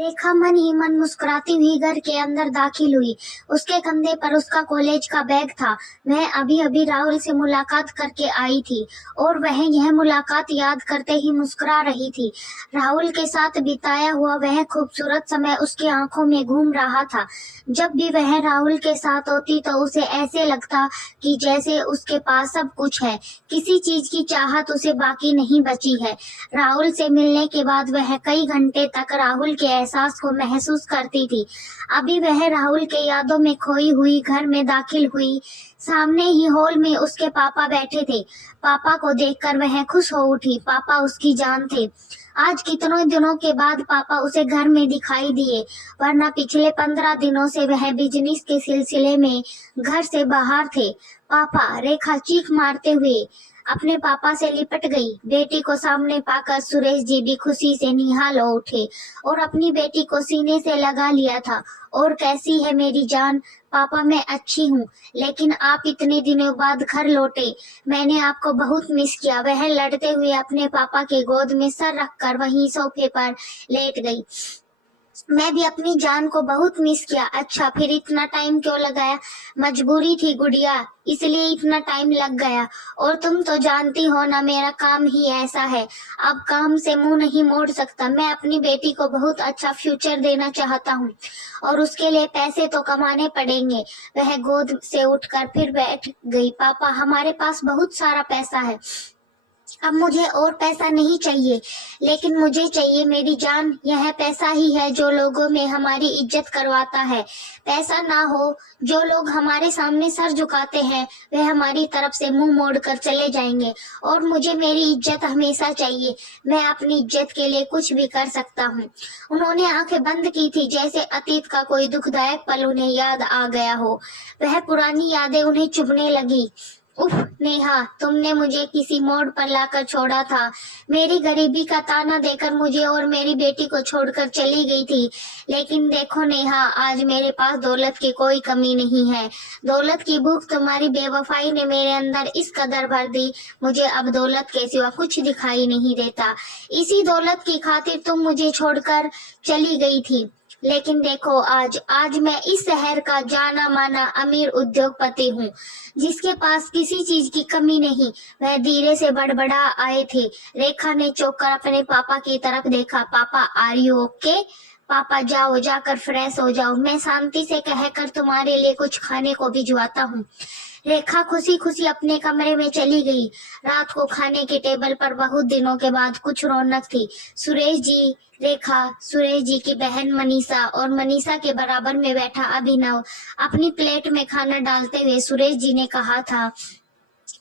रेखा मन ही मन मुस्कुराती हुई घर के अंदर दाखिल हुई। उसके कंधे पर उसका कॉलेज का बैग था। वह अभी अभी राहुल से मुलाकात करके आई थी और वह यह मुलाकात याद करते ही मुस्कुरा रही थी। राहुल के साथ बिताया हुआ वह खूबसूरत समय उसकी आंखों में घूम रहा था। जब भी वह राहुल के साथ होती तो उसे ऐसे लगता कि जैसे उसके पास सब कुछ है, किसी चीज की चाहत उसे बाकी नहीं बची है। राहुल से मिलने के बाद वह कई घंटे तक राहुल के एहसास को महसूस करती थी। अभी वह राहुल के यादों में खोई हुई घर में दाखिल हुई। सामने ही हॉल में उसके पापा बैठे थे। पापा को देखकर वह खुश हो उठी। पापा उसकी जान थे। आज कितनों दिनों के बाद पापा उसे घर में दिखाई दिए, वरना पिछले 15 दिनों से वह बिजनेस के सिलसिले में घर से बाहर थे। पापा, रेखा चीख मारते हुए अपने पापा से लिपट गई। बेटी को सामने पाकर सुरेश जी भी खुशी से निहाल हो उठे और अपनी बेटी को सीने से लगा लिया था। और कैसी है मेरी जान? पापा, मैं अच्छी हूँ, लेकिन आप इतने दिनों बाद घर लौटे, मैंने आपको बहुत मिस किया। वह लड़ते हुए अपने पापा के गोद में सर रखकर वहीं सोफे पर लेट गई। मैं भी अपनी जान को बहुत मिस किया। अच्छा, फिर इतना टाइम क्यों लगाया? मजबूरी थी गुड़िया, इसलिए इतना टाइम लग गया। और तुम तो जानती हो ना, मेरा काम ही ऐसा है, अब काम से मुंह नहीं मोड़ सकता। मैं अपनी बेटी को बहुत अच्छा फ्यूचर देना चाहता हूँ और उसके लिए पैसे तो कमाने पड़ेंगे। वह गोद से उठकर फिर बैठ गई। पापा, हमारे पास बहुत सारा पैसा है, अब मुझे और पैसा नहीं चाहिए, लेकिन मुझे चाहिए मेरी जान, यह पैसा ही है जो लोगों में हमारी इज्जत करवाता है। पैसा ना हो, जो लोग हमारे सामने सर झुकाते हैं वे हमारी तरफ से मुंह मोड़कर चले जाएंगे। और मुझे मेरी इज्जत हमेशा चाहिए, मैं अपनी इज्जत के लिए कुछ भी कर सकता हूँ। उन्होंने आंखें बंद की थी, जैसे अतीत का कोई दुखदायक पल उन्हें याद आ गया हो। वह पुरानी यादें उन्हें चुभने लगी। उफ नेहा, तुमने मुझे किसी मोड़ पर लाकर छोड़ा था। मेरी गरीबी का ताना देकर मुझे और मेरी बेटी को छोड़कर चली गई थी। लेकिन देखो नेहा, आज मेरे पास दौलत की कोई कमी नहीं है। दौलत की भूख तुम्हारी बेवफाई ने मेरे अंदर इस कदर भर दी, मुझे अब दौलत के सिवा कुछ दिखाई नहीं देता। इसी दौलत की खातिर तुम मुझे छोड़कर चली गई थी। लेकिन देखो, आज आज मैं इस शहर का जाना माना अमीर उद्योगपति हूँ, जिसके पास किसी चीज की कमी नहीं। वह धीरे से बड़बड़ा आए थे। रेखा ने चौंक कर अपने पापा की तरफ देखा। पापा, आर यू ओके? पापा, जाओ, जाकर फ्रेश हो जाओ, मैं शांति से कहकर तुम्हारे लिए कुछ खाने को भिजवाता हूँ। रेखा खुशी खुशी अपने कमरे में चली गई। रात को खाने के टेबल पर बहुत दिनों के बाद कुछ रौनक थी। सुरेश जी, रेखा, सुरेश जी की बहन मनीषा और मनीषा के बराबर में बैठा अभिनव। अपनी प्लेट में खाना डालते हुए सुरेश जी ने कहा था,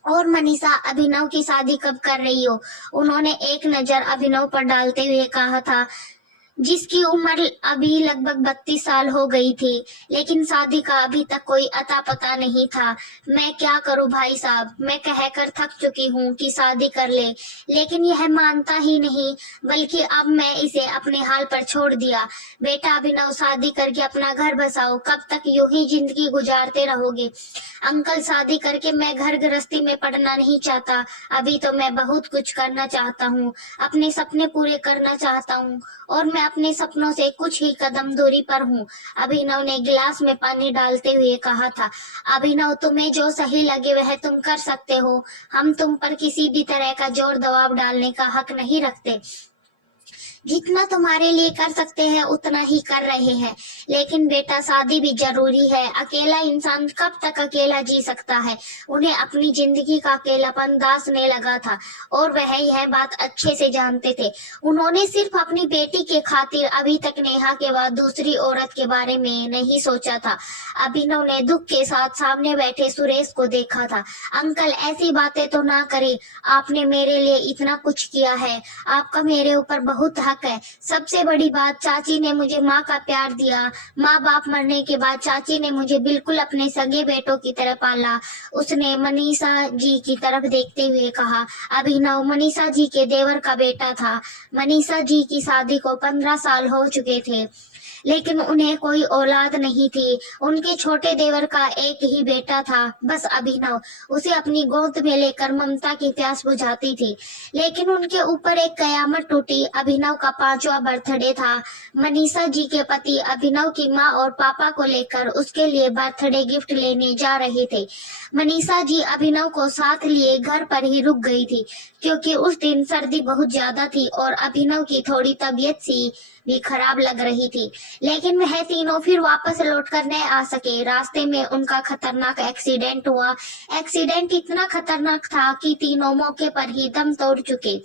और मनीषा, अभिनव की शादी कब कर रही हो? उन्होंने एक नजर अभिनव पर डालते हुए कहा था, जिसकी उम्र अभी लगभग 32 साल हो गई थी, लेकिन शादी का अभी तक कोई अता पता नहीं था। मैं क्या करूं भाई साहब, मैं कहकर थक चुकी हूं कि शादी कर ले, लेकिन यह मानता ही नहीं, बल्कि अब मैं इसे अपने हाल पर छोड़ दिया। बेटा अभिनव, शादी करके अपना घर बसाओ, कब तक यूं ही जिंदगी गुजारते रहोगे? अंकल, शादी करके मैं घर गृहस्थी में पड़ना नहीं चाहता, अभी तो मैं बहुत कुछ करना चाहता हूँ, अपने सपने पूरे करना चाहता हूँ, और मैं अपने सपनों से कुछ ही कदम दूरी पर हूँ। अभिनव ने गिलास में पानी डालते हुए कहा था। अभिनव, तुम्हें जो सही लगे वह तुम कर सकते हो, हम तुम पर किसी भी तरह का जोर दबाव डालने का हक नहीं रखते। जितना तुम्हारे लिए कर सकते हैं उतना ही कर रहे हैं। लेकिन बेटा, शादी भी जरूरी है, अकेला इंसान कब तक अकेला जी सकता है? उन्हें अपनी जिंदगी का अकेलापन दासने लगा था और वह यह बात अच्छे से जानते थे। उन्होंने सिर्फ अपनी बेटी के खातिर अभी तक नेहा के बाद दूसरी औरत के बारे में नहीं सोचा था। अभिनव ने दुख के साथ सामने बैठे सुरेश को देखा था। अंकल, ऐसी बातें तो ना करें, आपने मेरे लिए इतना कुछ किया है, आपका मेरे ऊपर बहुत हक है। सबसे बड़ी बात, चाची ने मुझे माँ का प्यार दिया। माँ बाप मरने के बाद चाची ने मुझे बिल्कुल अपने सगे बेटों की तरह पाला। उसने मनीषा जी की तरफ देखते हुए कहा। अभिनव मनीषा जी के देवर का बेटा था। मनीषा जी की शादी को 15 साल हो चुके थे, लेकिन उन्हें कोई औलाद नहीं थी। उनके छोटे देवर का एक ही बेटा था, बस अभिनव। उसे अपनी गोद में लेकर ममता की प्यास बुझाती थी, लेकिन उनके ऊपर एक कयामत टूटी। अभिनव का का 5वां बर्थडे था। मनीषा जी के पति अभिनव की माँ और पापा को लेकर उसके लिए बर्थडे गिफ्ट लेने जा रहे थे। मनीषा जी अभिनव को साथ लिए घर पर ही रुक गई थी, क्योंकि उस दिन सर्दी बहुत ज्यादा थी और अभिनव की थोड़ी तबीयत सी भी खराब लग रही थी। लेकिन वह तीनों फिर वापस लौट कर नहीं आ सके। रास्ते में उनका खतरनाक एक्सीडेंट हुआ। एक्सीडेंट इतना खतरनाक था कि तीनों मौके पर ही दम तोड़ चुके।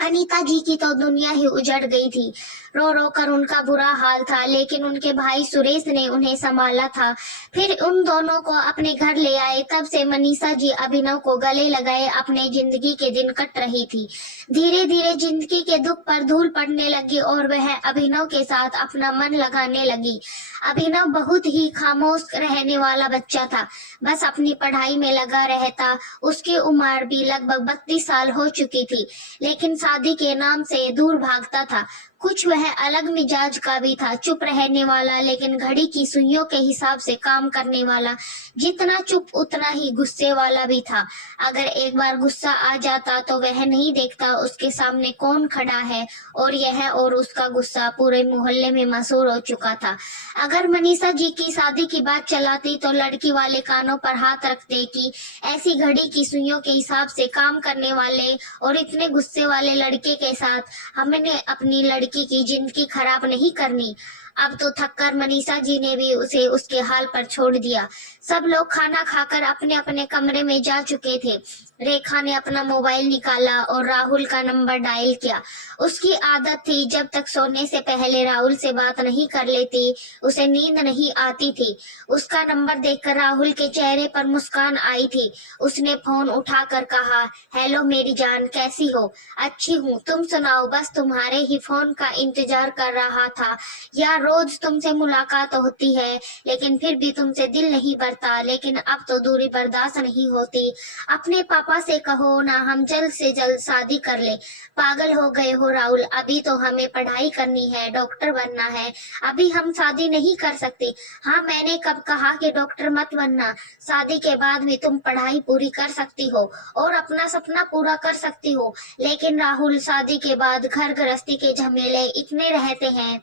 अनीता जी की तो दुनिया ही उजड़ गई थी। रो रो कर उनका बुरा हाल था, लेकिन उनके भाई सुरेश ने उन्हें संभाला था। फिर उन दोनों को अपने घर ले आए। तब से मनीषा जी अभिनव को गले लगाए अपने जिंदगी के दिन कट रही थी। धीरे धीरे जिंदगी के दुख पर धूल पड़ने लगी और वह अभिनव के साथ अपना मन लगाने लगी। अभिनव बहुत ही खामोश रहने वाला बच्चा था, बस अपनी पढ़ाई में लगा रहता। उसकी उम्र भी लगभग 32 साल हो चुकी थी, लेकिन शादी के नाम से दूर भागता था। कुछ वह अलग मिजाज का भी था, चुप रहने वाला, लेकिन घड़ी की सुइयों के हिसाब से काम करने वाला। जितना चुप उतना ही गुस्से वाला भी था। अगर एक बार गुस्सा आ जाता तो वह नहीं देखता उसके सामने कौन खड़ा है, और यह और उसका गुस्सा पूरे मोहल्ले में मशहूर हो चुका था। अगर मनीषा जी की शादी की बात चलाती तो लड़की वाले कानों पर हाथ रखते कि ऐसी घड़ी की सुइयों के हिसाब से काम करने वाले और इतने गुस्से वाले लड़के के साथ हमने अपनी लड़की की जिंदगी खराब नहीं करनी। अब तो थककर मनीषा जी ने भी उसे उसके हाल पर छोड़ दिया। सब लोग खाना खाकर अपने अपने कमरे में जा चुके थे। रेखा ने अपना मोबाइल निकाला और राहुल का नंबर डायल किया। उसकी आदत थी, जब तक सोने से पहले राहुल से बात नहीं कर लेती उसे नींद नहीं आती थी। उसका नंबर देखकर राहुल के चेहरे पर मुस्कान आई थी। उसने फोन उठाकर कहा, हेलो मेरी जान, कैसी हो? अच्छी हूँ, तुम सुनाओ, बस तुम्हारे ही फोन का इंतजार कर रहा था यार। रोज तुमसे मुलाकात होती है, लेकिन फिर भी तुमसे दिल नहीं भरता। लेकिन अब तो दूरी बर्दाश्त नहीं होती। अपने पापा से कहो ना, हम जल्द से जल्द शादी कर ले। पागल हो गए हो राहुल, अभी तो हमें पढ़ाई करनी है, डॉक्टर बनना है। अभी हम शादी नहीं कर सकते। हाँ, मैंने कब कहा कि डॉक्टर मत बनना? शादी के बाद भी तुम पढ़ाई पूरी कर सकती हो और अपना सपना पूरा कर सकती हो। लेकिन राहुल, शादी के बाद घर गृहस्थी के झमेले इतने रहते हैं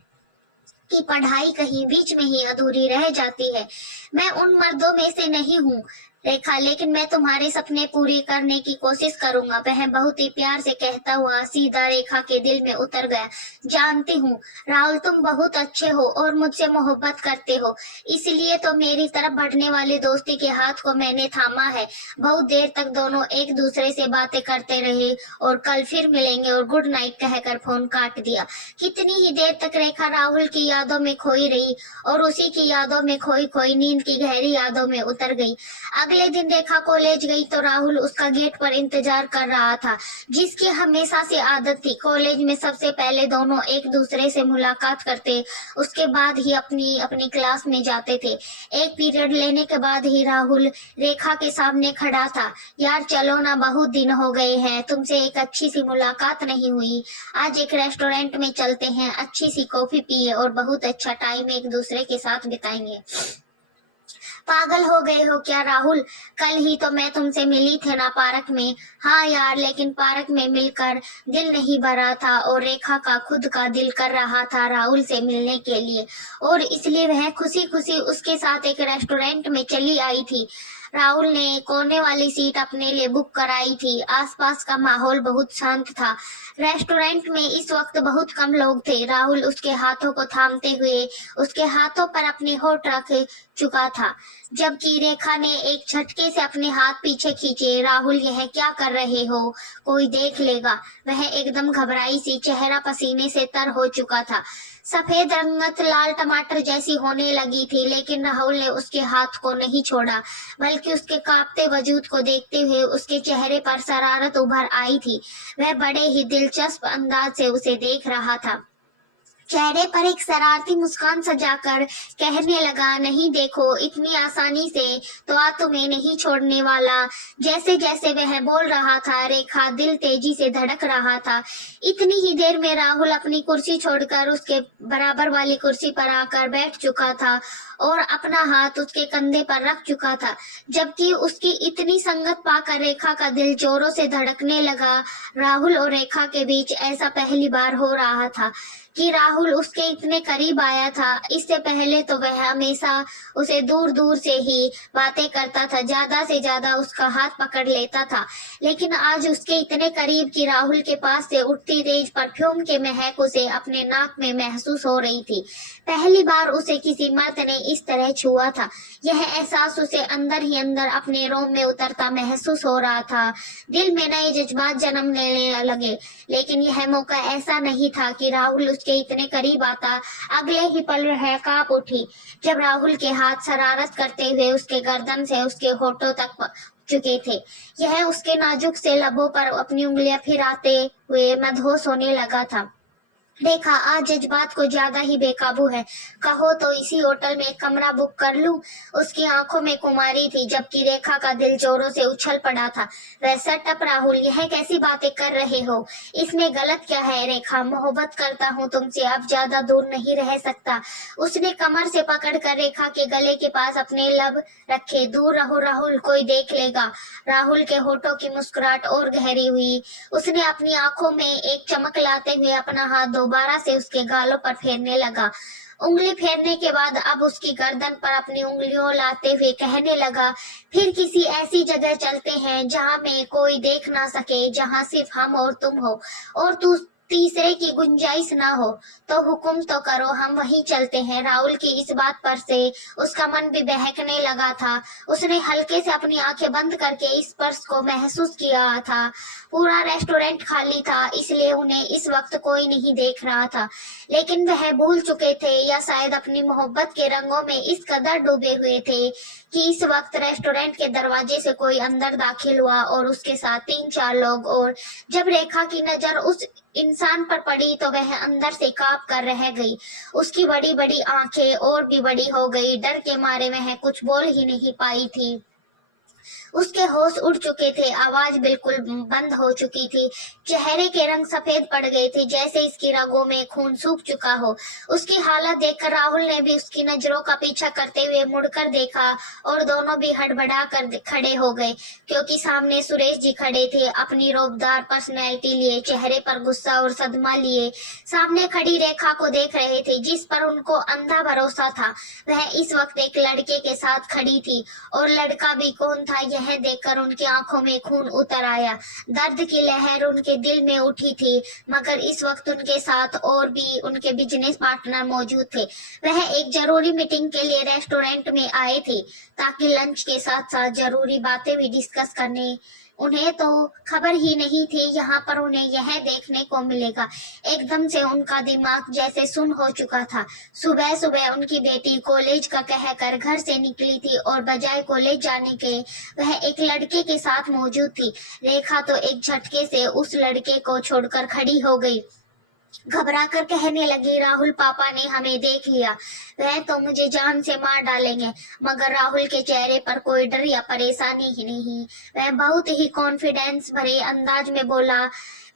कि पढ़ाई कहीं बीच में ही अधूरी रह जाती है। मैं उन मर्दों में से नहीं हूँ रेखा, लेकिन मैं तुम्हारे सपने पूरे करने की कोशिश करूंगा। वह बहुत ही प्यार से कहता हुआ सीधा रेखा के दिल में उतर गया। जानती हूँ राहुल, तुम बहुत अच्छे हो और मुझसे मोहब्बत करते हो, इसलिए तो मेरी तरफ बढ़ने वाली दोस्ती के हाथ को मैंने थामा है। बहुत देर तक दोनों एक दूसरे से बातें करते रहे और कल फिर मिलेंगे और गुड नाइट कहकर फोन काट दिया। कितनी ही देर तक रेखा राहुल की यादों में खोई रही और उसी की यादों में खोई खोई नींद की गहरी यादों में उतर गई। अगले दिन रेखा कॉलेज गई तो राहुल उसका गेट पर इंतजार कर रहा था, जिसकी हमेशा से आदत थी। कॉलेज में सबसे पहले दोनों एक दूसरे से मुलाकात करते, उसके बाद ही अपनी अपनी क्लास में जाते थे। एक पीरियड लेने के बाद ही राहुल रेखा के सामने खड़ा था। यार चलो ना, बहुत दिन हो गए हैं, तुमसे एक अच्छी सी मुलाकात नहीं हुई। आज एक रेस्टोरेंट में चलते हैं, अच्छी सी कॉफी पिए और बहुत अच्छा टाइम एक दूसरे के साथ बिताएंगे। पागल हो गए हो क्या राहुल? कल ही तो मैं तुमसे मिली थी ना पार्क में। हाँ यार, लेकिन पार्क में मिलकर दिल नहीं भरा था और रेखा का खुद का दिल कर रहा था राहुल से मिलने के लिए, और इसलिए वह खुशी खुशी उसके साथ एक रेस्टोरेंट में चली आई थी। राहुल ने कोने वाली सीट अपने लिए बुक कराई थी। आसपास का माहौल बहुत शांत था। रेस्टोरेंट में इस वक्त बहुत कम लोग थे। राहुल उसके हाथों को थामते हुए उसके हाथों पर अपने होठ रख चुका था, जबकि रेखा ने एक झटके से अपने हाथ पीछे खींचे। राहुल, यह क्या कर रहे हो? कोई देख लेगा। वह एकदम घबराई सी, चेहरा पसीने से तर हो चुका था। सफेद रंगत लाल टमाटर जैसी होने लगी थी, लेकिन राहुल ने उसके हाथ को नहीं छोड़ा, बल्कि उसके कांपते वजूद को देखते हुए उसके चेहरे पर शरारत उभर आई थी। वह बड़े ही दिलचस्प अंदाज से उसे देख रहा था। चेहरे पर एक शरारती मुस्कान सजाकर कहने लगा, नहीं देखो, इतनी आसानी से तो आज तुम्हें नहीं छोड़ने वाला। जैसे जैसे वह बोल रहा था, रेखा दिल तेजी से धड़क रहा था। इतनी ही देर में राहुल अपनी कुर्सी छोड़कर उसके बराबर वाली कुर्सी पर आकर बैठ चुका था और अपना हाथ उसके कंधे पर रख चुका था, जबकि उसकी इतनी संगत पाकर रेखा का दिल जोरों से धड़कने लगा। राहुल और रेखा के बीच ऐसा पहली बार हो रहा था कि राहुल उसके इतने करीब आया था। इससे पहले तो वह हमेशा उसे दूर दूर से ही बातें करता था, ज्यादा से ज्यादा उसका हाथ पकड़ लेता था, लेकिन आज उसके इतने करीब कि राहुल के पास से उठती तेज परफ्यूम के महक उसे अपने नाक में महसूस हो रही थी। पहली बार उसे किसी मर्द ने इस तरह छुआ था। यह एहसास उसे अंदर ही अंदर अपने रोम में उतरता महसूस हो रहा था। दिल में नए जज्बात जन्म लेने लगे, लेकिन यह मौका ऐसा नहीं था कि राहुल उसके इतने करीब आता। अगले ही पल वह कांप उठी जब राहुल के हाथ शरारत करते हुए उसके गर्दन से उसके होठों तक चुके थे। यह उसके नाजुक से लबों पर अपनी उंगलियां फिराते हुए मदहोश होने लगा था। रेखा, आज जज्बात को ज्यादा ही बेकाबू है। कहो तो इसी होटल में एक कमरा बुक कर लूं? उसकी आंखों में कुमारी थी, जबकि रेखा का दिल जोरों से उछल पड़ा था। वैसा टप राहुल, यह कैसी बातें कर रहे हो? इसमें गलत क्या है? रेखा, मोहब्बत करता हूँ तुमसे, अब ज्यादा दूर नहीं रह सकता। उसने कमर से पकड़कर रेखा के गले के पास अपने लब रखे। दूर रहो राहुल, कोई देख लेगा। राहुल के होठों की मुस्कुराहट और गहरी हुई। उसने अपनी आंखों में एक चमक लाते हुए अपना हाथ दोबारा से उसके गालों पर फेरने लगा। उंगली फेरने के बाद अब उसकी गर्दन पर अपनी उंगलियों लाते हुए कहने लगा, फिर किसी ऐसी जगह चलते हैं जहां में कोई देख ना सके, जहां सिर्फ हम और तुम हो और तू तीसरे की गुंजाइश ना हो। तो हुक्म तो करो, हम वहीं चलते हैं। राहुल की इस बात पर से उसका मन भी बहकने लगा था। उसने हल्के से अपनी आंखें बंद करके इस स्पर्श को महसूस किया था। पूरा रेस्टोरेंट खाली था, इसलिए उन्हें इस वक्त कोई नहीं देख रहा था, लेकिन वह भूल चुके थे या शायद अपनी मोहब्बत के रंगों में इस कदर डूबे हुए थे कि इस वक्त रेस्टोरेंट के दरवाजे से कोई अंदर दाखिल हुआ और उसके साथ 3-4 लोग। और जब रेखा की नजर उस इंसान पर पड़ी तो वह अंदर से कांप कर रह गई। उसकी बड़ी बड़ी आंखें और भी बड़ी हो गई। डर के मारे वह कुछ बोल ही नहीं पाई थी। उसके होश उड़ चुके थे, आवाज बिल्कुल बंद हो चुकी थी। चेहरे के रंग सफेद पड़ गए थे, जैसे इसकी रगों में खून सूख चुका हो। उसकी हालत देखकर राहुल ने भी उसकी नजरों का पीछा करते हुए मुड़कर देखा और दोनों भी हड़बड़ा कर खड़े हो गए, क्योंकि सामने सुरेश जी खड़े थे, अपनी रोबदार पर्सनैलिटी लिए, चेहरे पर गुस्सा और सदमा लिए। सामने खड़ी रेखा को देख रहे थे, जिस पर उनको अंधा भरोसा था। वह इस वक्त एक लड़के के साथ खड़ी थी, और लड़का भी कौन था यह देखकर उनकी आंखों में खून उतर आया। दर्द की लहर उनके दिल में उठी थी, मगर इस वक्त उनके साथ और भी उनके बिजनेस पार्टनर मौजूद थे। वह एक जरूरी मीटिंग के लिए रेस्टोरेंट में आए थे, ताकि लंच के साथ साथ जरूरी बातें भी डिस्कस करने। उन्हें तो खबर ही नहीं थी यहाँ पर उन्हें यह देखने को मिलेगा। एकदम से उनका दिमाग जैसे सुन हो चुका था। सुबह सुबह उनकी बेटी कॉलेज का कहकर घर से निकली थी और बजाय कॉलेज जाने के वह एक लड़के के साथ मौजूद थी। रेखा तो एक झटके से उस लड़के को छोड़कर खड़ी हो गई। घबरा कर कहने लगी, राहुल, पापा ने हमें देख लिया, वह तो मुझे जान से मार डालेंगे। मगर राहुल के चेहरे पर कोई डर या परेशानी ही नहीं। वह बहुत ही कॉन्फिडेंस भरे अंदाज में बोला,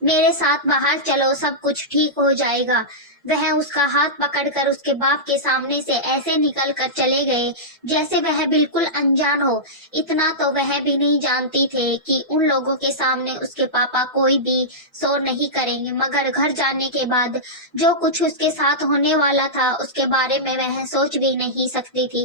मेरे साथ बाहर चलो, सब कुछ ठीक हो जाएगा। वह उसका हाथ पकड़कर उसके बाप के सामने से ऐसे निकल कर चले गए जैसे वह बिल्कुल अनजान हो। इतना तो वह भी नहीं जानती थे कि उन लोगों के सामने उसके पापा कोई भी शोर नहीं करेंगे, मगर घर जाने के बाद जो कुछ उसके साथ होने वाला था उसके बारे में वह सोच भी नहीं सकती थी।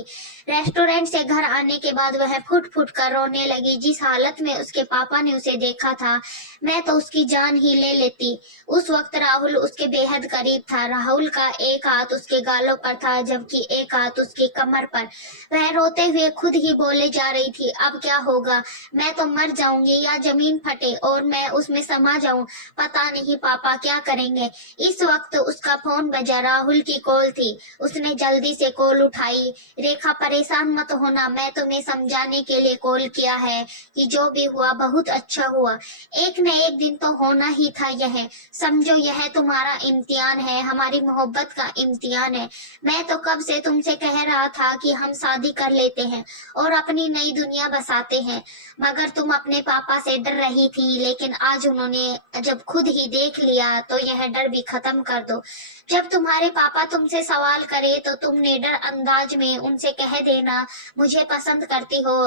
रेस्टोरेंट से घर आने के बाद वह फुट फुट कर रोने लगी। जिस हालत में उसके पापा ने उसे देखा था, मैं तो उसकी जान ही ले लेती। उस वक्त राहुल उसके बेहद करीब था। राहुल का एक हाथ उसके गालों पर था, जबकि एक हाथ उसकी कमर पर। वह रोते हुए खुद ही बोले जा रही थी, अब क्या होगा? मैं तो मर जाऊंगी या जमीन फटे और मैं उसमें समा जाऊं, पता नहीं पापा क्या करेंगे। इस वक्त उसका फोन बजा। राहुल की कॉल थी। उसने जल्दी से कॉल उठाई। रेखा, परेशान मत होना, मैं तुम्हें समझाने के लिए कॉल किया है कि जो भी हुआ बहुत अच्छा हुआ। एक न एक दिन तो होना ही था यह। समझो यह तुम्हारा इम्तिहान है, हमारी मोहब्बत का इम्तिहान है। मैं तो कब से तुमसे कह रहा था कि हम शादी कर लेते हैं और अपनी नई दुनिया बसाते हैं, मगर तुम अपने पापा से डर रही थी, लेकिन आज उन्होंने जब खुद ही देख लिया तो यह डर भी खत्म कर दो। जब तुम्हारे पापा तुमसे सवाल करे तो तुम निडर अंदाज में उनसे कह देना, मुझे पसंद करती हो